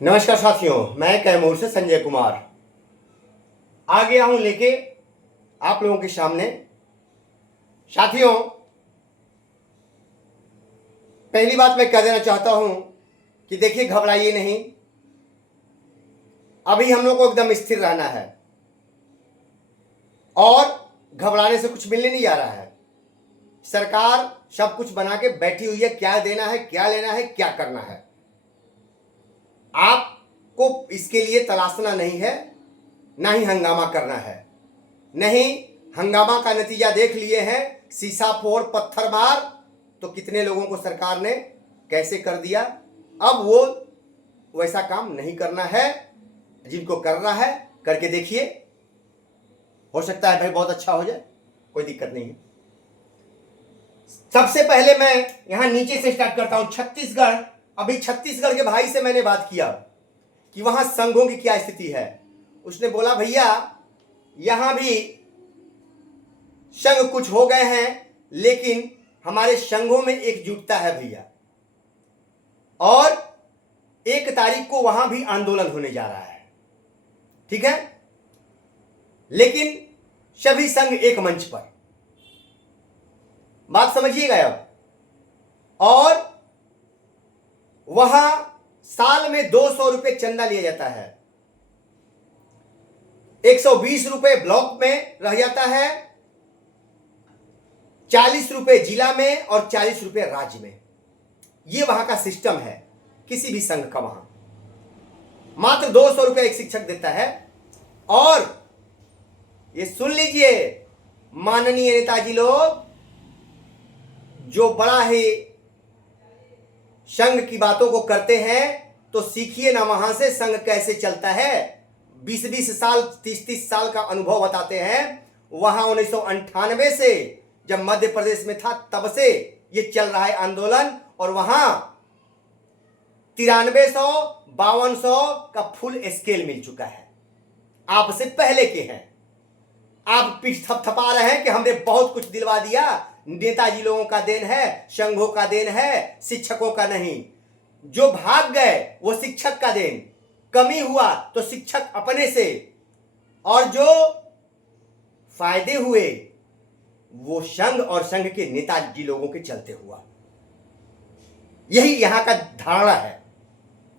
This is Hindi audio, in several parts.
नमस्कार साथियों, मैं कैमूर से संजय कुमार आ गया हूं लेके आप लोगों के सामने। साथियों, पहली बात मैं कह देना चाहता हूं कि देखिए, घबराइए नहीं। अभी हम लोग को एकदम स्थिर रहना है और घबराने से कुछ मिलने नहीं जा रहा है। सरकार सब कुछ बना के बैठी हुई है, क्या देना है, क्या लेना है, क्या करना है। आपको इसके लिए तलाशना नहीं है, ना ही हंगामा करना है। नहीं, हंगामा का नतीजा देख लिए हैं। शीशा फोड़ पत्थर मार तो कितने लोगों को सरकार ने कैसे कर दिया। अब वो वैसा काम नहीं करना है। जिनको करना है करके देखिए, हो सकता है भाई बहुत अच्छा हो जाए, कोई दिक्कत नहीं है। सबसे पहले मैं यहां नीचे से स्टार्ट करता हूं। छत्तीसगढ़, अभी छत्तीसगढ़ के भाई से मैंने बात किया कि वहां संघों की क्या स्थिति है। उसने बोला, भैया यहां भी संघ कुछ हो गए हैं, लेकिन हमारे संघों में एकजुटता है भैया, और 1 तारीख को वहां भी आंदोलन होने जा रहा है। ठीक है, लेकिन सभी संघ एक मंच पर। बात समझिएगा अब। और वहां साल में 200 रुपए चंदा लिया जाता है। 120 रुपए ब्लॉक में रह जाता है, 40 रुपए जिला में और 40 रुपए राज्य में। यह वहां का सिस्टम है किसी भी संघ का। वहां मात्र 200 रुपए एक शिक्षक देता है। और ये सुन लीजिए माननीय नेताजी लोग, जो बड़ा ही संघ की बातों को करते हैं, तो सीखिए ना वहां से संघ कैसे चलता है। 20-20 साल 30-30 साल का अनुभव बताते हैं। वहां 1998 से जब मध्य प्रदेश में था तब से ये चल रहा है आंदोलन। और वहां 9300 5200 का फुल स्केल मिल चुका है। आपसे पहले के हैं। आप पीठ थपथपा रहे हैं कि हमने बहुत कुछ दिलवा दिया। नेताजी लोगों का देन है, संघों का देन है, शिक्षकों का नहीं। जो भाग गए वो शिक्षक का देन। कमी हुआ तो शिक्षक अपने से, और जो फायदे हुए वो संघ और संघ के नेताजी लोगों के चलते हुआ। यही यहां का धारणा है।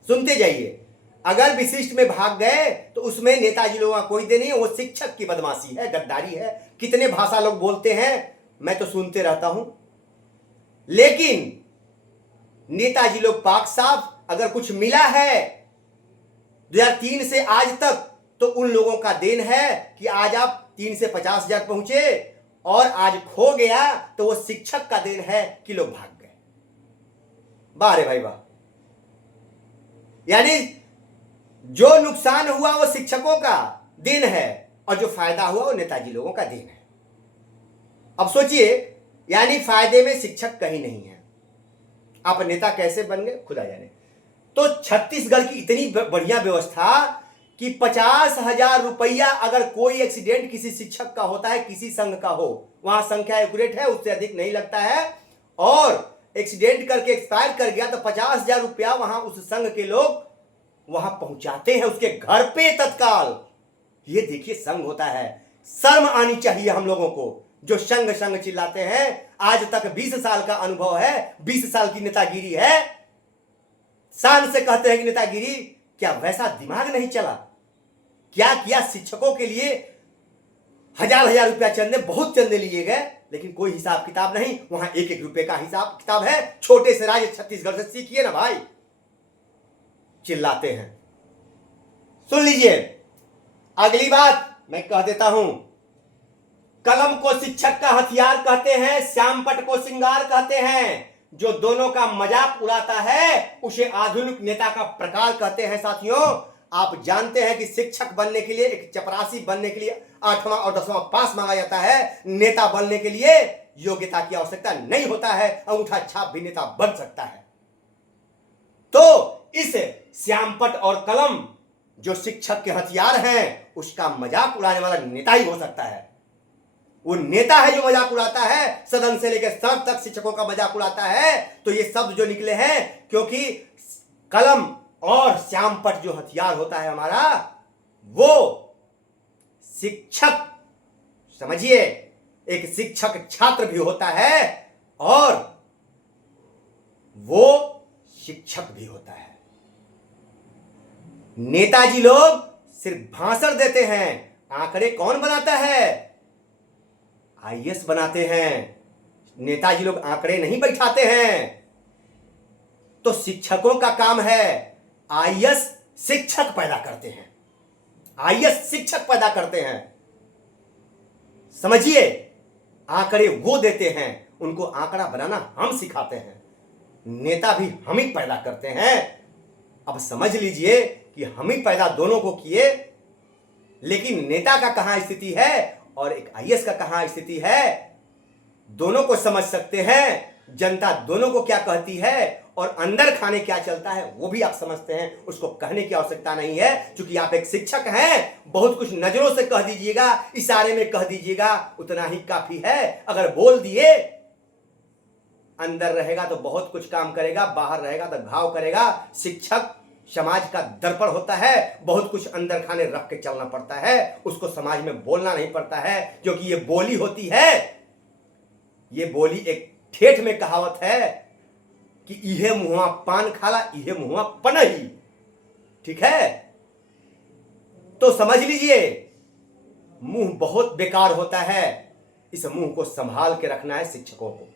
सुनते जाइए। अगर विशिष्ट में भाग गए तो उसमें नेताजी लोगों का कोई देन नहीं है, वो शिक्षक की बदमाशी है, गद्दारी है। कितने भाषा लोग बोलते हैं, मैं तो सुनते रहता हूं। लेकिन नेताजी लोग पाक साफ, अगर कुछ मिला है 2003 से आज तक, तो उन लोगों का देन है कि आज आप 3 से 50,000 पहुंचे। और आज खो गया तो वो शिक्षक का देन है कि लोग भाग गए। वाह रे भाई वाह। यानी जो नुकसान हुआ वो शिक्षकों का देन है, और जो फायदा हुआ वो नेताजी लोगों का देन है। अब सोचिए, यानी फायदे में शिक्षक कहीं नहीं है। आप नेता कैसे बन गए खुदा जाने। तो छत्तीसगढ़ की इतनी बढ़िया व्यवस्था कि 50,000 रुपया अगर कोई एक्सीडेंट किसी शिक्षक का होता है, किसी संघ का हो, वहां संख्या एक्यूरेट है, उससे अधिक नहीं लगता है। और एक्सीडेंट करके एक्सपायर कर गया तो 50,000 रुपया वहां उस संघ के लोग वहां पहुंचाते हैं उसके घर पे तत्काल। ये देखिए संघ होता है। शर्म आनी चाहिए हम लोगों को जो संघ संघ चिल्लाते हैं। आज तक 20 साल का अनुभव है, 20 साल की नेतागिरी है। शान से कहते हैं कि नेतागिरी, क्या वैसा दिमाग नहीं चला? क्या किया शिक्षकों के लिए? 1000-1000 रुपया चंदे, बहुत चंदे लिए गए, लेकिन कोई हिसाब किताब नहीं। वहां 1-1 रुपए का हिसाब किताब है। छोटे से राज्य छत्तीसगढ़ से सीखिए ना भाई। चिल्लाते हैं। सुन लीजिए, अगली बात मैं कह देता हूं। कलम को शिक्षक का हथियार कहते हैं, श्यामपट को श्रृंगार कहते हैं। जो दोनों का मजाक उड़ाता है उसे आधुनिक नेता का प्रकार कहते हैं। साथियों, आप जानते हैं कि शिक्षक बनने के लिए, एक चपरासी बनने के लिए 8वां और 10वां पास मांगा जाता है। नेता बनने के लिए योग्यता की आवश्यकता नहीं होता है, अंगूठा छाप भी नेता बन सकता है। तो इस श्यामपट और कलम जो शिक्षक के हथियार हैं, उसका मजाक उड़ाने वाला नेता ही हो सकता है। वो नेता है जो मजाक उड़ाता है, सदन से लेकर सर तक शिक्षकों का मजाक उड़ाता है। तो ये शब्द जो निकले हैं, क्योंकि कलम और श्यामपट जो हथियार होता है हमारा, वो शिक्षक। समझिए, एक शिक्षक छात्र भी होता है और वो शिक्षक भी होता है। नेताजी लोग सिर्फ भाषण देते हैं, आंकड़े कौन बनाता है? आईएएस बनाते हैं। नेताजी लोग आंकड़े नहीं बैठाते हैं। तो शिक्षकों का काम है, आईएएस शिक्षक पैदा करते हैं। आईएएस शिक्षक पैदा करते हैं। समझिए, आंकड़े वो देते हैं, उनको आंकड़ा बनाना हम सिखाते हैं। नेता भी हम ही पैदा करते हैं। अब समझ लीजिए कि हम ही पैदा दोनों को किए, लेकिन नेता का कहां स्थिति है और एक आईएएस का कहां स्थिति है, दोनों को समझ सकते हैं। जनता दोनों को क्या कहती है और अंदर खाने क्या चलता है वो भी आप समझते हैं। उसको कहने की आवश्यकता नहीं है, क्योंकि आप एक शिक्षक हैं। बहुत कुछ नजरों से कह दीजिएगा, इशारे में कह दीजिएगा, उतना ही काफी है। अगर बोल दिए, अंदर रहेगा तो बहुत कुछ काम करेगा, बाहर रहेगा तो घाव करेगा। शिक्षक समाज का दर्पण होता है। बहुत कुछ अंदर खाने रख के चलना पड़ता है, उसको समाज में बोलना नहीं पड़ता है, क्योंकि ये बोली होती है। ये बोली एक ठेठ में कहावत है कि इहे मुआ पान खाला, इहे मुआ पनही। ठीक है, तो समझ लीजिए, मुंह बहुत बेकार होता है। इस मुंह को संभाल के रखना है शिक्षकों को।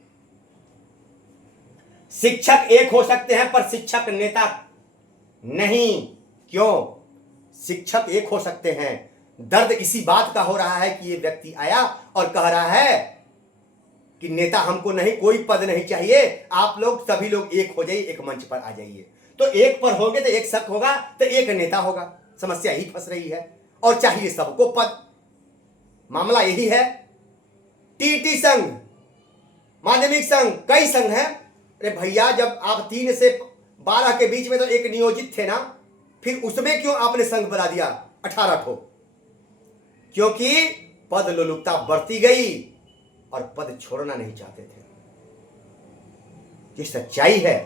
शिक्षक एक हो सकते हैं पर शिक्षक नेता नहीं। क्यों? शिक्षक एक हो सकते हैं। दर्द इसी बात का हो रहा है कि ये व्यक्ति आया और कह रहा है कि नेता हमको नहीं, कोई पद नहीं चाहिए, आप लोग सभी लोग एक हो जाइए, एक मंच पर आ जाइए। तो एक पर होंगे तो एक शक होगा, तो एक नेता होगा। समस्या ही फंस रही है और चाहिए सबको पद। मामला यही है। टीटी संघ, माध्यमिक संघ, कई संघ हैं। अरे भैया, जब आप 3 से 12 के बीच में तो एक नियोजित थे ना, फिर उसमें क्यों आपने संघ बना दिया 18 ठो? क्योंकि पद लोलुपता बढ़ती गई और पद छोड़ना नहीं चाहते थे। ये सच्चाई है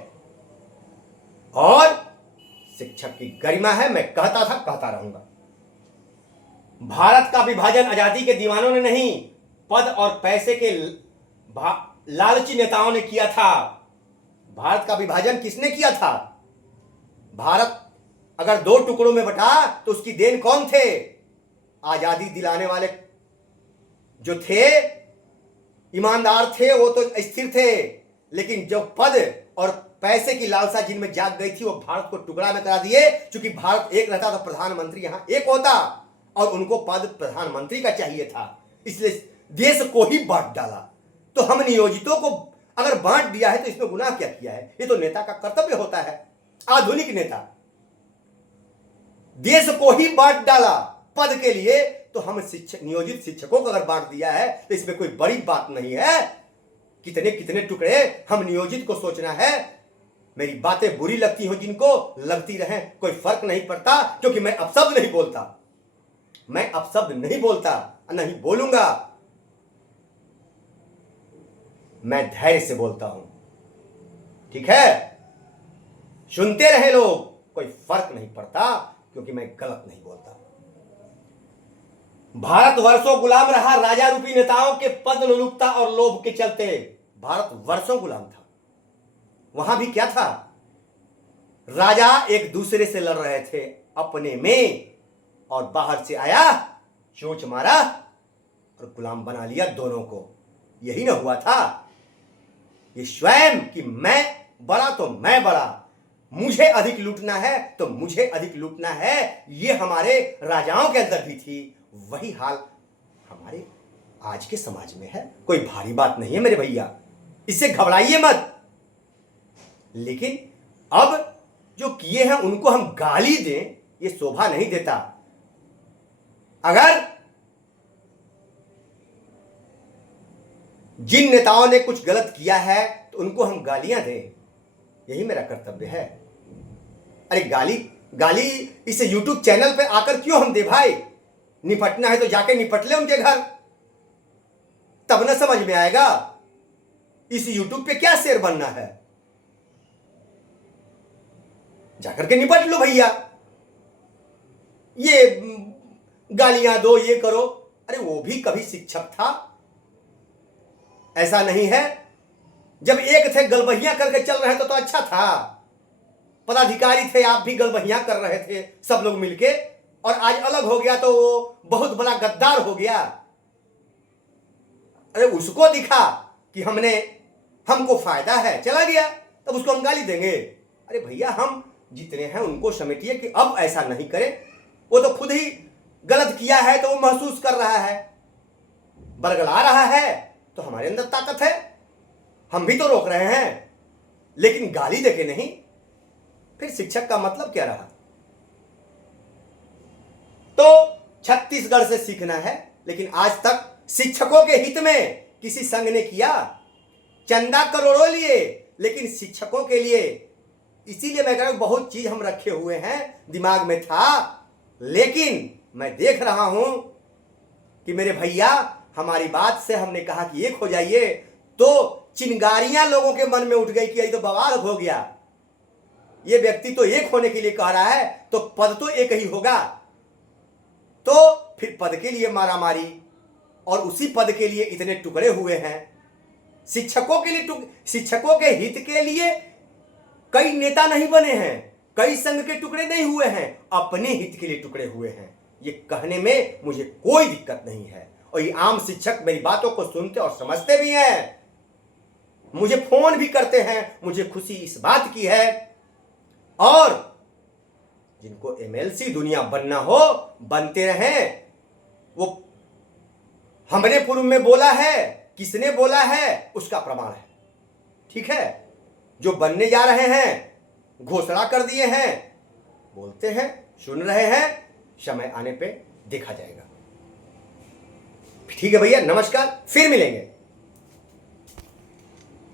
और शिक्षक की गरिमा है। मैं कहता था, कहता रहूंगा। भारत का विभाजन आजादी के दीवानों ने नहीं, पद और पैसे के लालची नेताओं ने किया था। भारत का विभाजन किसने किया था? भारत अगर 2 टुकड़ों में बटा तो उसकी देन कौन थे? आजादी दिलाने वाले जो थे, ईमानदार थे, वो तो स्थिर थे। लेकिन जो पद और पैसे की लालसा जिनमें जाग गई थी, वो भारत को टुकड़ा में करा दिए। क्योंकि भारत एक रहता तो प्रधानमंत्री यहां एक होता और उनको पद प्रधानमंत्री का चाहिए था, इसलिए देश को ही बांट डाला। तो हम नियोजितों को अगर बांट दिया है तो इसमें गुनाह क्या किया है? ये तो नेता का कर्तव्य होता है। आधुनिक नेता देश को ही बांट डाला पद के लिए, तो हम नियोजित शिक्षकों को अगर बांट दिया है तो इसमें कोई बड़ी बात नहीं है। कितने कितने टुकड़े हम नियोजित को सोचना है। मेरी बातें बुरी लगती हो जिनको, लगती रहे, कोई फर्क नहीं पड़ता, क्योंकि मैं अपशब्द नहीं बोलता। मैं अपशब्द नहीं बोलता, नहीं बोलूंगा। मैं धैर्य से बोलता हूं। ठीक है, सुनते रहे लोग, कोई फर्क नहीं पड़ता, क्योंकि मैं गलत नहीं बोलता। भारत वर्षों गुलाम रहा राजा रूपी नेताओं के पद लोलुपता और लोभ के चलते। भारत वर्षों गुलाम था। वहां भी क्या था? राजा एक दूसरे से लड़ रहे थे अपने में, और बाहर से आया, चोंच मारा और गुलाम बना लिया दोनों को। यही ना हुआ था? ये स्वयं कि मैं बड़ा तो मैं बड़ा, मुझे अधिक लूटना है तो मुझे अधिक लूटना है, ये हमारे राजाओं के अंदर भी थी। वही हाल हमारे आज के समाज में है। कोई भारी बात नहीं है मेरे भैया, इससे घबराइए मत। लेकिन अब जो किए हैं उनको हम गाली दें, ये शोभा नहीं देता। अगर जिन नेताओं ने कुछ गलत किया है तो उनको हम गालियां दें, यही मेरा कर्तव्य है। अरे गाली इस YouTube चैनल पे आकर क्यों हम दे भाई? निपटना है तो जाके निपट ले उनके घर, तब ना समझ में आएगा। इस YouTube पे क्या शेर बनना है? जाकर के निपट लो भैया। ये गालियां दो, ये करो, अरे वो भी कभी शिक्षक था, ऐसा नहीं है। जब एक थे गलबहियां करके चल रहे थे तो अच्छा था, पदाधिकारी थे, आप भी गलबहियां कर रहे थे सब लोग मिलके, और आज अलग हो गया तो वो बहुत बड़ा गद्दार हो गया। अरे उसको दिखा कि हमको फायदा है, चला गया, तब उसको हम गाली देंगे? अरे भैया हम जितने हैं उनको समेटिए कि अब ऐसा नहीं करें। वो तो खुद ही गलत किया है तो वो महसूस कर रहा है, बरगला रहा है, तो हमारे अंदर ताकत है, हम भी तो रोक रहे हैं, लेकिन गाली देके नहीं। फिर शिक्षक का मतलब क्या रहा? तो छत्तीसगढ़ से सीखना है, लेकिन आज तक शिक्षकों के हित में किसी संघ ने किया? चंदा करोड़ों लिए, लेकिन शिक्षकों के लिए, इसीलिए मैं कह रहा हूं बहुत चीज हम रखे हुए हैं, दिमाग में था, लेकिन मैं देख रहा हूं कि मेरे भैया हमारी बात से हमने कहा कि एक हो जाइए, तो चिंगारियां लोगों के मन में उठ गई कि ये तो बवाल हो गया, ये व्यक्ति तो एक होने के लिए कह रहा है, तो पद तो एक ही होगा। तो फिर पद के लिए मारामारी, और उसी पद के लिए इतने टुकड़े हुए हैं। शिक्षकों के लिए, शिक्षकों के हित के लिए कई नेता नहीं बने हैं, कई संघ के टुकड़े नहीं हुए हैं, अपने हित के लिए टुकड़े हुए हैं। ये कहने में मुझे कोई दिक्कत नहीं है, और ये आम शिक्षक मेरी बातों को सुनते और समझते भी हैं, मुझे फोन भी करते हैं। मुझे खुशी इस बात की है, और जिनको एमएलसी दुनिया बनना हो बनते रहें। वो हमने पूर्व में बोला है, किसने बोला है उसका प्रमाण है, ठीक है? जो बनने जा रहे हैं घोषणा कर दिए हैं, बोलते हैं, सुन रहे हैं, समय आने पे देखा जाएगा। ठीक है भैया, नमस्कार, फिर मिलेंगे।